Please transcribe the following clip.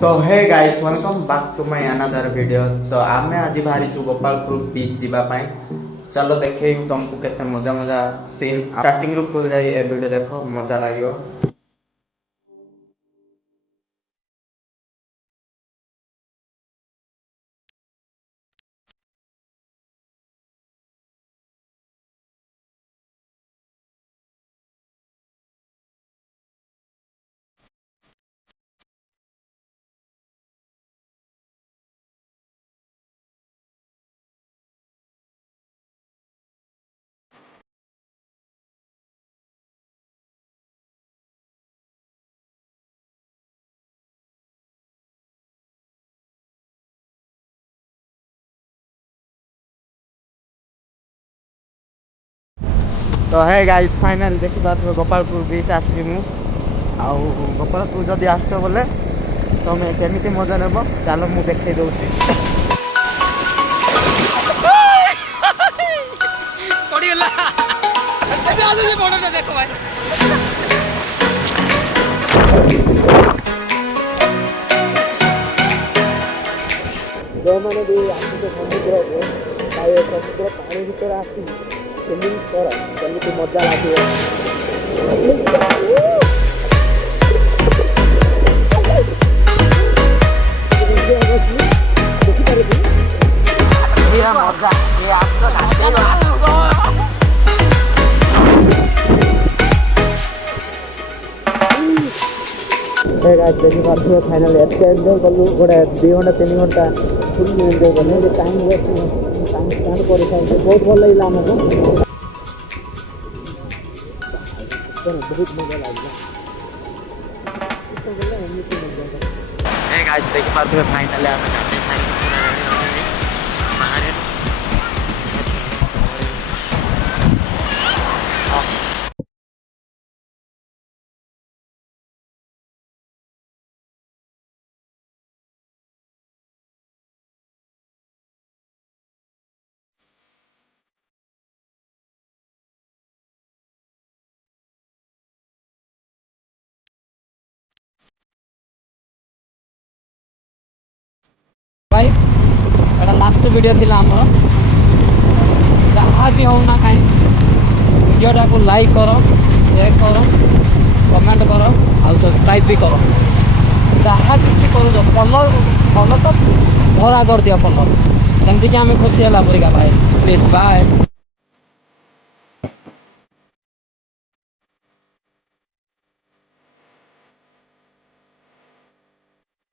तो hey guys welcome back to my another video. तो आमे आज बाहरी छु गोपालपुर बीच जीवा पाई। चलो देखे तुमको केते मजा मजा सीन स्टार्टिंग रु पूरा जाई ए वीडियो देखो मजा लागियो। तो हे गाइस फाइनल देखि बात गोपालपुर बीच आसली मु आउ गोपालपुर जदि आसछ बोले तमे केमिति मजा नेबो चलो मु देखै दउची। पड़ी गला अबे आजो ये बॉर्डर देखो भाई जो माने भी आसी तो समुद्र को ताए समुद्र पानी भीतर आसी स्विमिंग कर केमिति मजा लागियो। फाइनल एंजॉय कलु गोटे 2 घंटा 3 घंटा फुल एंजॉय कलु टाइम वेस्ट टाइम स्पेंड कर बहुत भल लगे आमको बहुत मजा लगे। गाइस देख पाते फाइनली आम गाड़ी सारी बाहर भाई एटा लास्ट वीडियो थिला हमर जहाँ भी हो ना कहीं वीडियोटा को लाइक करो शेयर करो कमेंट करो और सब्सक्राइब भी करो जहाँ किसी करो फॉलो तो भरा कर दिया फॉलो जमती कि आम खुशी है परिका भाई प्लीज बाय।